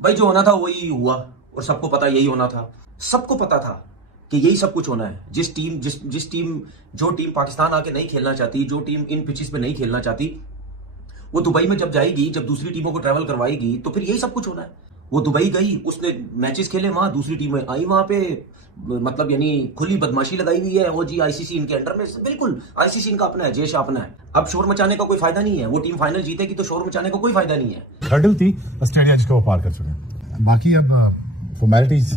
भाई जो होना था वही हुआ और सबको पता यही होना था। सबको पता था कि यही सब कुछ होना है। जिस टीम जो टीम पाकिस्तान आके नहीं खेलना चाहती, जो टीम इन पिचेस पे नहीं खेलना चाहती, वो दुबई में जब जाएगी, जब दूसरी टीमों को ट्रैवल करवाएगी, तो फिर यही सब कुछ होना है। वो दुबई गई, उसने मैचेस खेले वहां, दूसरी टीमें आई वहां पे, मतलब यानी खुली बदमाशी लगाई हुई है। वो जी आईसीसी इनके अंडर में, बिल्कुल आईसीसी इनका अपना है, जैश अपना है। अब शोर मचाने का कोई फायदा नहीं है। वो टीम फाइनल जीतेगी तो शोर मचाने का कोई फायदा नहीं है। हर्डल थी ऑस्ट्रेलिया जिसको वो पार कर चुके हैं। बाकी अब formalities,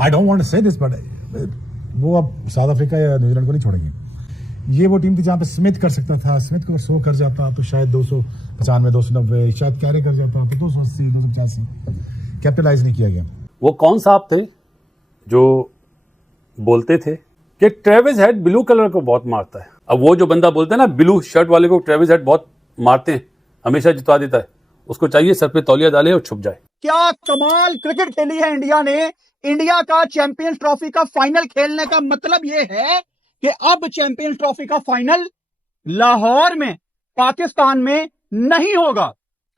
I don't want to say this but वो अब साउथ अफ्रीका या न्यूजीलैंड को नहीं छोड़ेंगे। ये वो टीम थी जहां पे स्मिथ कर सकता था। स्मिथ को अगर 100 कर जाता तो शायद 295, 290, शायद कैरे कर जाता तो 280, 285। कैपिटलाइज नहीं किया गया। वो कौन साहब थे जो बोलते थे कि ट्रेविस हेड ब्लू कलर को बहुत मारता है। अब वो जो बंदा बोलता है ना ब्लू शर्ट वाले को ट्रेविस हेड बहुत मारते हैं, हमेशा जितवा देता है, उसको चाहिए सर पे तौलिया डाले और छुप जाए। क्या कमाल क्रिकेट खेली है इंडिया ने। इंडिया का चैंपियंस ट्रॉफी का फाइनल खेलने का मतलब यह है कि अब चैंपियंस ट्रॉफी का फाइनल लाहौर में, पाकिस्तान में नहीं होगा।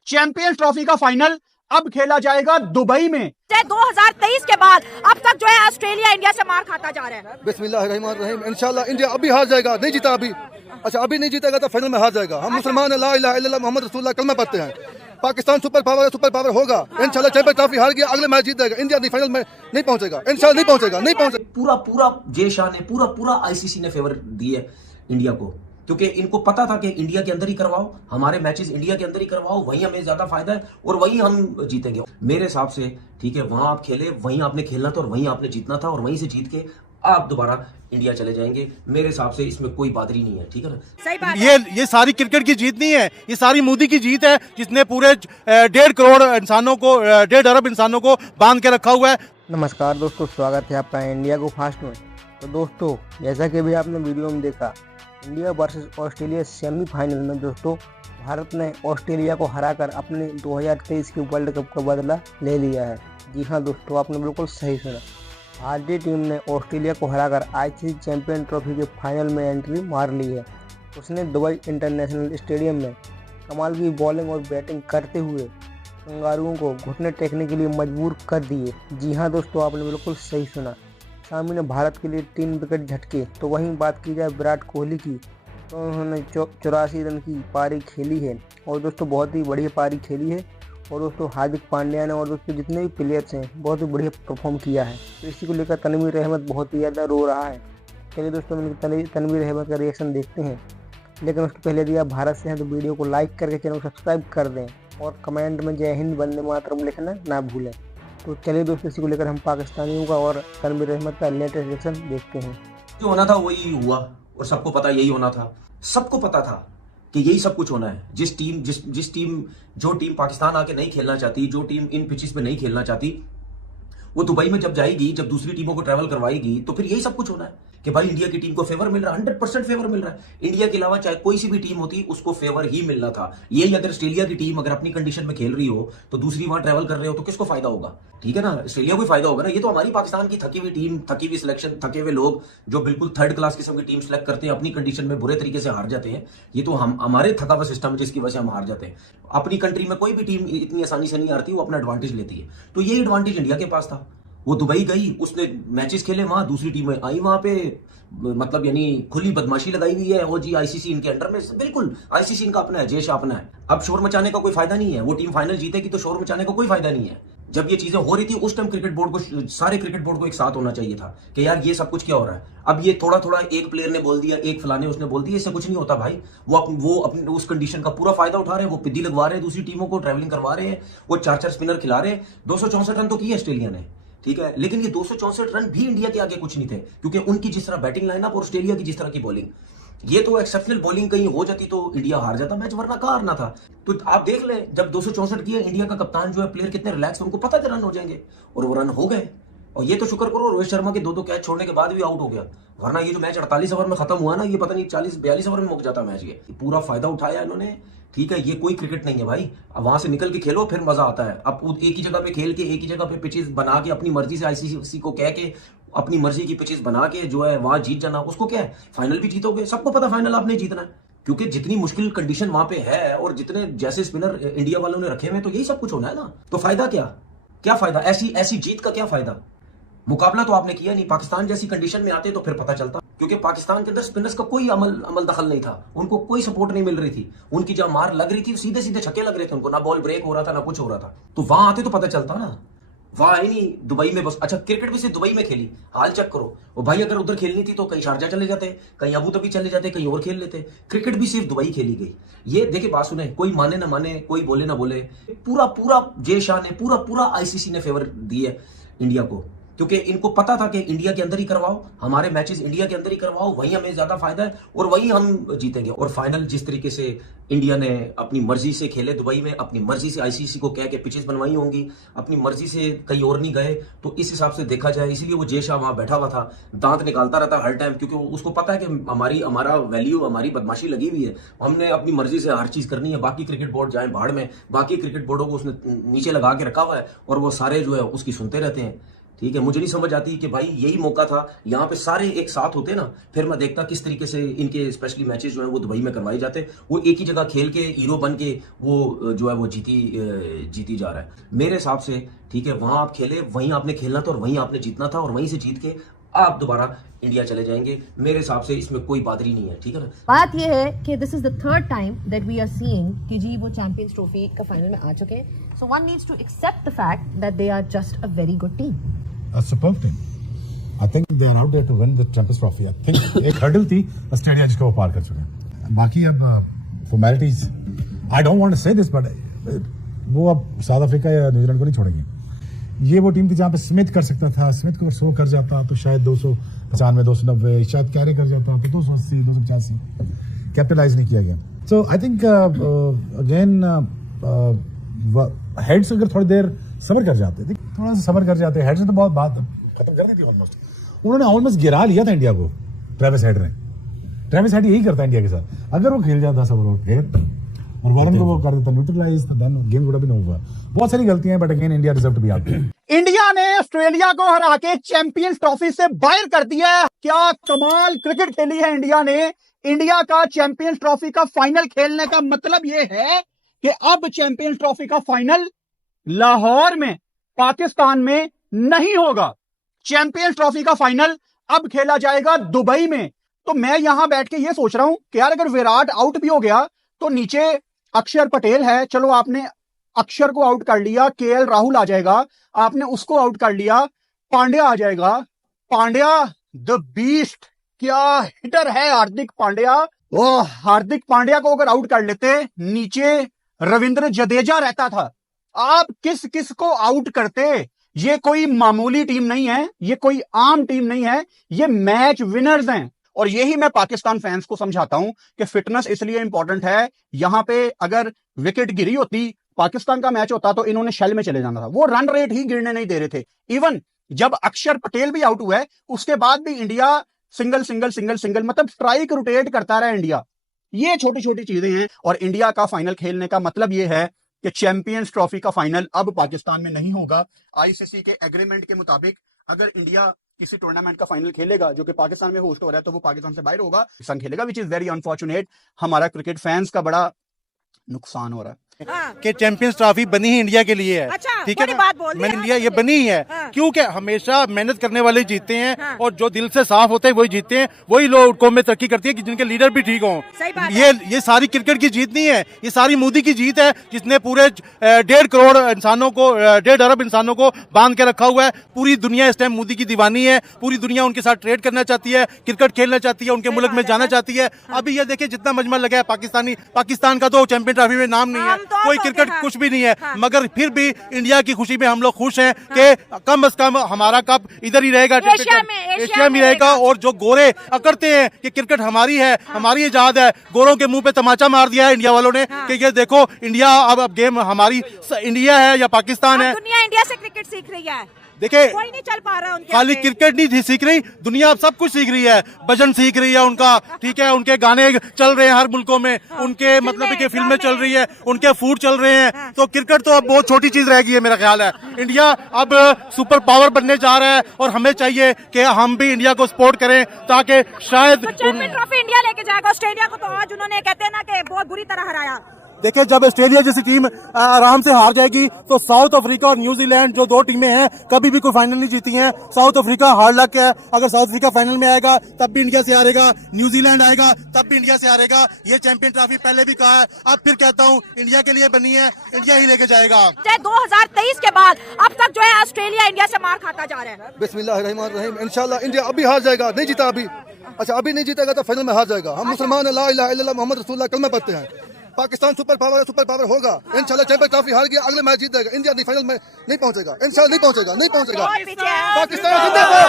चैंपियंस ट्रॉफी का फाइनल अब खेला जाएगा दुबई में। 2023 के बाद अब तक जो है ऑस्ट्रेलिया इंडिया से मार खाता जा रहा है। बिस्मिल्लाहिर्रहमानिर्रहीम। इंशाल्लाह इंडिया अभी हार जाएगा। नहीं जीता अभी, अच्छा अभी नहीं जीतेगा तो फाइनल में हार जाएगा। हम मुसलमान हैं, ला इलाहा इल्लल्लाह मोहम्मद रसूलुल्लाह कलमा पढ़ते हैं। पाकिस्तान सुपर पावर होगा इंशाल्लाह। चैंपियंस ट्रॉफी हार गया, अगले मैच जीत जाएगा। इंडिया नहीं फाइनल में नहीं पहुंचेगा इंशाल्लाह, नहीं पहुंचेगा। पूरा जे शाह ने, पूरा आईसीसी ने फेवर दी है इंडिया को, क्योंकि इनको पता था कि इंडिया के अंदर ही करवाओ, हमारे मैचेस इंडिया के अंदर ही करवाओ, वहीं हमें ज्यादा फायदा है और वहीं हम जीतेंगे। मेरे हिसाब से ठीक है, वहां आप खेले, वहीं आपने खेलना था और वहीं आपने जीतना था और वहीं से जीत के आप दोबारा इंडिया चले जाएंगे। मेरे हिसाब से इसमें कोई बादरी नहीं है, ठीक है ना। सही बात है। ये सारी क्रिकेट की जीत नहीं है, ये सारी मोदी की जीत है, जिसने पूरे 1.5 करोड़ इंसानों को, 1.5 अरब इंसानों को बांध के रखा हुआ है। नमस्कार दोस्तों, स्वागत है आपका इंडिया को फास्ट में। तो दोस्तों, जैसा कि भी आपने वीडियो में देखा, इंडिया वर्सेस ऑस्ट्रेलिया सेमीफाइनल में दोस्तों भारत ने ऑस्ट्रेलिया को हराकर अपने 2023 के वर्ल्ड कप का बदला ले लिया है। जी हाँ दोस्तों, आपने बिल्कुल सही सुना। भारतीय टीम ने ऑस्ट्रेलिया को हराकर आईसीसी चैंपियन ट्रॉफी के फाइनल में एंट्री मार ली है। उसने दुबई इंटरनेशनल स्टेडियम में कमाल की बॉलिंग और बैटिंग करते हुए कंगारुओं को घुटने टेकने के लिए मजबूर कर दिए। जी हाँ दोस्तों, आपने बिल्कुल सही सुना। शामी ने भारत के लिए 3 विकेट झटके। तो वहीं बात की जाए विराट कोहली की, तो उन्होंने 84 रन की पारी खेली है और दोस्तों बहुत ही बढ़िया पारी खेली है। और दोस्तों हार्दिक पांड्या ने और दोस्तों जितने भी प्लेयर्स हैं बहुत ही बढ़िया परफॉर्म किया है। तो इसी को लेकर तनवीर अहमद बहुत ही ज़्यादा रो रहा है। चलिए दोस्तों, तनवीर अहमद का रिएक्शन देखते हैं, लेकिन उसके पहले यदि आप भारत से हैं तो वीडियो को लाइक करके चैनल को सब्सक्राइब कर दें और कमेंट में जय हिंद वंदे मातरम लिखना ना भूलें। तो चलिए दोस्तों, इसी को लेकर हम पाकिस्तानियों का और तनवीर अहमद का लेटेस्ट रिएक्शन देखते हैं। जो होना था वही हुआ और सबको पता यही होना था। सबको पता था कि यही सब कुछ होना है। जिस टीम जो टीम पाकिस्तान आके नहीं खेलना चाहती, जो टीम इन पिचेस पे नहीं खेलना चाहती, वो दुबई में जब जाएगी, जब दूसरी टीमों को ट्रैवल करवाएगी, तो फिर यही सब कुछ होना है कि भाई इंडिया की टीम को फेवर मिल रहा है, 100% फेवर मिल रहा है। इंडिया के अलावा चाहे कोई सी भी टीम होती, उसको फेवर ही मिलना था। यही अगर ऑस्ट्रेलिया की टीम अगर अपनी कंडीशन में खेल रही हो तो दूसरी वहां ट्रैवल कर रहे हो तो किसको फायदा होगा? ठीक है ना, ऑस्ट्रेलिया को ही फायदा होगा ना। ये तो हमारी पाकिस्तान की थकी हुई टीम, थकी हुई सिलेक्शन, थके हुए लोग जो बिल्कुल थर्ड क्लास किस्म की टीम सेलेक्ट करते हैं, अपनी कंडीशन में बुरे तरीके से हार जाते हैं। ये तो हमारे थका हुआ सिस्टम जिसकी वजह से हम हार जाते हैं। अपनी कंट्री में कोई भी टीम इतनी आसानी से नहीं हारती, वो अपना एडवांटेज लेती है। तो यही एडवांटेज इंडिया के पास था। वो दुबई गई, उसने मैचेस खेले वहां, दूसरी टीमें आई वहां पे, मतलब यानी खुली बदमाशी लगाई हुई है। वो जी आईसीसी इनके अंडर में, बिल्कुल आईसीसी इनका अपना है, जैश अपना है। अब शोर मचाने का कोई फायदा नहीं है। वो टीम फाइनल जीतेगी तो शोर मचाने का कोई फायदा नहीं है। जब ये चीजें हो रही थी उस टाइम क्रिकेट बोर्ड को, सारे क्रिकेट बोर्ड को एक साथ होना चाहिए था कि यार ये सब कुछ क्या हो रहा है। अब ये थोड़ा थोड़ा एक प्लेयर ने बोल दिया, एक फलाने उसने बोल दिया, इससे कुछ नहीं होता भाई। वो अपने उस कंडीशन का पूरा फायदा उठा रहे हैं। वो पिद्दी लगवा रहे हैं, दूसरी टीमों को ट्रैवलिंग करवा रहे हैं। वो 4-4 स्पिनर खिला रहे हैं। 264 रन तो किए ऑस्ट्रेलिया ने, ठीक है, लेकिन ये 264 रन भी इंडिया के आगे कुछ नहीं थे, क्योंकि उनकी जिस तरह बैटिंग लाइनअप और ऑस्ट्रेलिया की जिस तरह की बॉलिंग, ये तो एक्सेप्शनल बॉलिंग कहीं हो जाती तो इंडिया हार जाता मैच, वरना कहां हारना था। तो आप देख ले, जब 264 किए, इंडिया का कप्तान जो है, प्लेयर कितने रिलैक्स, उनको पता था रन हो जाएंगे और वो रन हो गए। और ये तो शुक्र करो रोहित शर्मा के 2-2 कैच छोड़ने के बाद भी आउट हो गया, वरना ये जो मैच 48 ओवर में खत्म हुआ ना, ये पता नहीं 40-42 ओवर में मुक जाता मैच। ये पूरा फायदा उठाया इन्होंने, ठीक है। ये कोई क्रिकेट नहीं है भाई, अब वहां से निकल के खेलो फिर मजा आता है। अब एक ही जगह पे खेल के, एक ही जगह पे पिचेस बना के, अपनी मर्जी से आईसीसी को कह के अपनी मर्जी की पिचेस बना के जो है वहां जीत जाना, उसको क्या है, फाइनल भी जीतोगे। सबको पता फाइनल आपने जीतना है, क्योंकि जितनी मुश्किल कंडीशन वहां पे है और जितने जैसे स्पिनर इंडिया वालों ने रखे हुए, तो यही सब कुछ होना है ना। तो फायदा क्या? क्या फायदा? ऐसी ऐसी जीत का क्या फायदा? मुकाबला तो आपने किया नहीं। पाकिस्तान जैसी कंडीशन में आते तो फिर पता चलता, क्योंकि पाकिस्तान के अंदर स्पिनर्स का कोई अमल दखल नहीं था, उनको कोई सपोर्ट नहीं मिल रही थी। उनकी जब मार लग रही थी सीधे सीधे छक्के लग रहे थे उनको, ना बॉल ब्रेक हो रहा था ना कुछ हो रहा था। तो वहां आते तो पता चलता ना, वहां ही नहीं दुबई में बस। अच्छा, क्रिकेट भी सिर्फ दुबई में खेली, हाल चेक करो। और भाई अगर उधर खेलनी थी तो कहीं शारजा चले जाते, कहीं अबू धाबी चले जाते, कहीं और खेल लेते। क्रिकेट भी सिर्फ दुबई खेली गई। ये देखिए, बात सुने, कोई माने ना माने, कोई बोले ना बोले, पूरा पूरा जय शाह ने, पूरा पूरा आईसीसी ने फेवर दी है इंडिया को, क्योंकि इनको पता था कि इंडिया के अंदर ही करवाओ, हमारे मैचेस इंडिया के अंदर ही करवाओ, वहीं हमें ज्यादा फायदा है और वहीं हम जीतेंगे। और फाइनल जिस तरीके से इंडिया ने अपनी मर्जी से खेले दुबई में, अपनी मर्जी से आईसीसी को कह के पिचेस बनवाई होंगी, अपनी मर्जी से कहीं और नहीं गए, तो इस हिसाब से देखा जाए, इसलिए वो जय शाह वहां बैठा हुआ था, दांत निकालता रहता हर टाइम, क्योंकि उसको पता है कि हमारा वैल्यू, हमारी बदमाशी लगी हुई है, हमने अपनी मर्जी से हर चीज करनी है। बाकी क्रिकेट बोर्ड जाए भाड़ में, बाकी क्रिकेट बोर्डों को उसने नीचे लगा के रखा हुआ है और वो सारे जो है उसकी सुनते रहते हैं। ठीक है, मुझे नहीं समझ आती कि भाई यही मौका था, यहाँ पे सारे एक साथ होते ना, फिर मैं देखता किस तरीके से इनके स्पेशली मैचेस जो है वो दुबई में करवाए जाते। वो एक ही जगह खेल के हीरो बन के वो जो है वो जीती जा रहा है मेरे हिसाब से। ठीक है, वहां आप खेले, वहीं आपने खेलना था और वहीं आपने जीतना था, और वहीं से जीत के आप दोबारा इंडिया चले जाएंगे। मेरे हिसाब से इसमें कोई बादरी नहीं है। ठीक है ना, बात यह है कि this is the third time that we are seeing कि जी वो चैंपियंस ट्रॉफी का फाइनल में आ चुके हैं। So one needs to accept the fact that they are just a very good team. A superb team. I think they are out there to win the Champions Trophy. I think एक hurdle थी Australia जिसको वो पार कर चुके हैं। बाकी अब formalities, I don't want to say this but वो अब साउथ अफ्रीका या न्यूजीलैंड को नहीं छोड़ेंगे। ये वो टीम थी जहाँ पे स्मिथ कर सकता था, स्मिथ को 100 कर जाता तो शायद 295, 290, शायद कैरे कर जाता तो 280, 285, कैपिटलाइज नहीं किया गया। सो आई थिंक अगेन हेड्स अगर थोड़ी देर सबर कर जाते, थोड़ा सा सबर कर जाते, हेड से तो बहुत बात खत्म कर दी थी ऑलमोस्ट। उन्होंने ऑलमोस्ट गिरा लिया था इंडिया को, ट्रेविस हेड ने। ट्रेविस हेड यही करता है इंडिया के साथ, अगर वो खेल जाता सब और वार्न को वो कर देता न्यूट्रलाइज, तो then game would have been over. बहुत सारी गलतियां, but again India deserve to be out. India ने ऑस्ट्रेलिया को हरा के चैंपियंस ट्रॉफी से बाहर कर दिया है। क्या कमाल क्रिकेट खेली है इंडिया ने। इंडिया का चैंपियंस ट्रॉफी का फाइनल खेलने का मतलब यह है कि अब चैंपियंस ट्रॉफी का फाइनल लाहौर में, पाकिस्तान में नहीं होगा। चैंपियंस ट्रॉफी का फाइनल अब खेला जाएगा दुबई में। तो मैं यहां बैठ के ये सोच रहा हूं कि यार अगर विराट आउट भी हो गया तो नीचे अक्षर पटेल है, चलो आपने अक्षर को आउट कर लिया, केएल राहुल आ जाएगा, आपने उसको आउट कर लिया, पांड्या आ जाएगा। पांड्या द बीस्ट, क्या हिटर है हार्दिक पांड्या। ओ हार्दिक पांड्या को अगर आउट कर लेते, नीचे रविंद्र जडेजा रहता था, आप किस किस को आउट करते। ये कोई मामूली टीम नहीं है, ये कोई आम टीम नहीं है, ये मैच विनर्स हैं। और यही मैं पाकिस्तान फैंस को समझाता हूं कि फिटनेस इसलिए इंपॉर्टेंट है। यहां पे अगर विकेट गिरी होती, पाकिस्तान का मैच होता, तो इन्होंने शेल में चले जाना था। वो रन रेट ही गिरने नहीं दे रहे थे। इवन जब अक्षर पटेल भी आउट हुआ है, उसके बाद भी India single single single single, मतलब स्ट्राइक रोटेट करता रहा इंडिया। ये छोटी छोटी चीजें हैं। और इंडिया का फाइनल खेलने का मतलब ये है कि चैंपियंस ट्रॉफी का फाइनल अब पाकिस्तान में नहीं होगा। आईसीसी के एग्रीमेंट के मुताबिक अगर इंडिया किसी टूर्नामेंट का फाइनल खेलेगा जो कि पाकिस्तान में होस्ट हो रहा है, तो वो पाकिस्तान से बाहर होगा, पाकिस्तान खेलेगा, विच इज वेरी अनफॉर्चुनेट। हमारा क्रिकेट फैंस का बड़ा नुकसान हो रहा है। कि चैंपियंस ट्रॉफी बनी ही इंडिया के लिए है। अच्छा, ठीक है ना, बात बोल मैंने इंडिया ये बनी ही है। क्योंकि हमेशा मेहनत करने वाले जीतते हैं, और जो दिल से साफ होते हैं वही जीतते हैं। वही लोग कौम में तरक्की करती है कि जिनके लीडर भी ठीक हों। ये सारी क्रिकेट की जीत नहीं है, ये सारी मोदी की जीत है, जिसने पूरे 1.5 करोड़ इंसानों को, 1.5 अरब इंसानों को बांध के रखा हुआ है। पूरी दुनिया इस टाइम मोदी की दीवानी है। पूरी दुनिया उनके साथ ट्रेड करना चाहती है, क्रिकेट खेलना चाहती है, उनके मुल्क में जाना चाहती है। अभी ये देखिए जितना मजमा लगा है पाकिस्तान का तो चैंपियन ट्रॉफी में नाम नहीं है, कोई क्रिकेट कुछ भी नहीं है। मगर फिर भी इंडिया की खुशी में हम लोग खुश हैं कि कम से कम हमारा कप इधर ही रहेगा, एशिया में रहेगा। और जो गोरे अकड़ते हैं कि क्रिकेट हमारी है, हमारी इजाद है, गोरों के मुंह पे तमाचा मार दिया है इंडिया वालों ने कि ये देखो इंडिया, अब गेम हमारी, इंडिया है या पाकिस्तान है। दुनिया इंडिया से क्रिकेट सीख रही है। देखिए कोई नहीं चल पा रहा उनके खाली क्रिकेट नहीं सीख रही, दुनिया अब सब कुछ सीख रही है। भजन सीख रही है उनका, ठीक है, उनके गाने चल रहे हैं हर मुल्कों में, उनके मतलब कि फिल्में चल रही है, उनके फूड चल रहे हैं। तो क्रिकेट तो अब बहुत छोटी चीज रह गई है मेरा ख्याल है। इंडिया अब सुपर पावर बनने जा रहा है और हमें चाहिए कि हम भी इंडिया को सपोर्ट करें ताकि शायद चैंपियन ट्रॉफी इंडिया लेके जाएगा। ऑस्ट्रेलिया को तो आज उन्होंने कहते हैं ना कि बहुत बुरी तरह हराया। देखिए जब ऑस्ट्रेलिया जैसी टीम आराम से हार जाएगी तो साउथ अफ्रीका और न्यूजीलैंड जो दो टीमें हैं कभी भी कोई फाइनल नहीं जीती हैं। साउथ अफ्रीका हार्ड लक है, अगर साउथ अफ्रीका फाइनल में आएगा तब भी इंडिया से हारेगा, न्यूजीलैंड आएगा तब भी इंडिया से हारेगा। ये चैंपियन ट्रॉफी पहले भी कहा है, अब फिर कहता हूँ इंडिया के लिए बनी है, इंडिया ही लेके जाएगा। 2023 के बाद अब तक जो है ऑस्ट्रेलिया इंडिया से मार खाता जा रहा है। बिस्मिल्लाहिर्रहमानिर्रहीम, इंशाल्लाह इंडिया अभी हार जाएगा, नहीं जीता अभी। अच्छा अभी नहीं जीतेगा तो फाइनल में हार जाएगा। हम मुसलमान हैं, ला इलाहा इल्लल्लाह मोहम्मद रसूलुल्लाह कलमा पढ़ते हैं। पाकिस्तान सुपर पावर है, सुपर पावर होगा इंशाल्लाह। चैंपियन ट्रॉफी हार गया, अगले मैच जीत जाएगा। इंडिया फाइनल में नहीं पहुंचेगा, इंशाल्लाह नहीं पहुंचेगा। पाकिस्तान जिंदाबाद।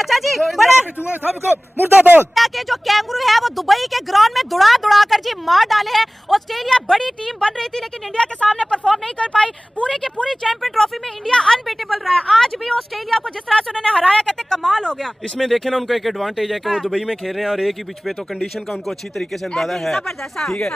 अच्छा जी, बड़े सबको मुर्दाबाद। के जो कैंगरू है वो दुबई के ग्राउंड में दुड़ा कर जी मार डाले हैं। ऑस्ट्रेलिया बड़ी टीम बन रही थी लेकिन इंडिया के सामने परफॉर्म नहीं कर पाई। पूरी की पूरी चैंपियन ट्रॉफी में इंडिया अनबीटेबल रहा है। आज भी ऑस्ट्रेलिया को जिस तरह से उन्होंने हराया, कहते कमाल हो गया। इसमें देखे ना उनको एक एडवांटेज है कि वो दुबई में खेल रहे हैं और एक ही पिच पे, तो कंडीशन का उनको अच्छी तरीके से अंदाजा है। जबरदस्त, ठीक है।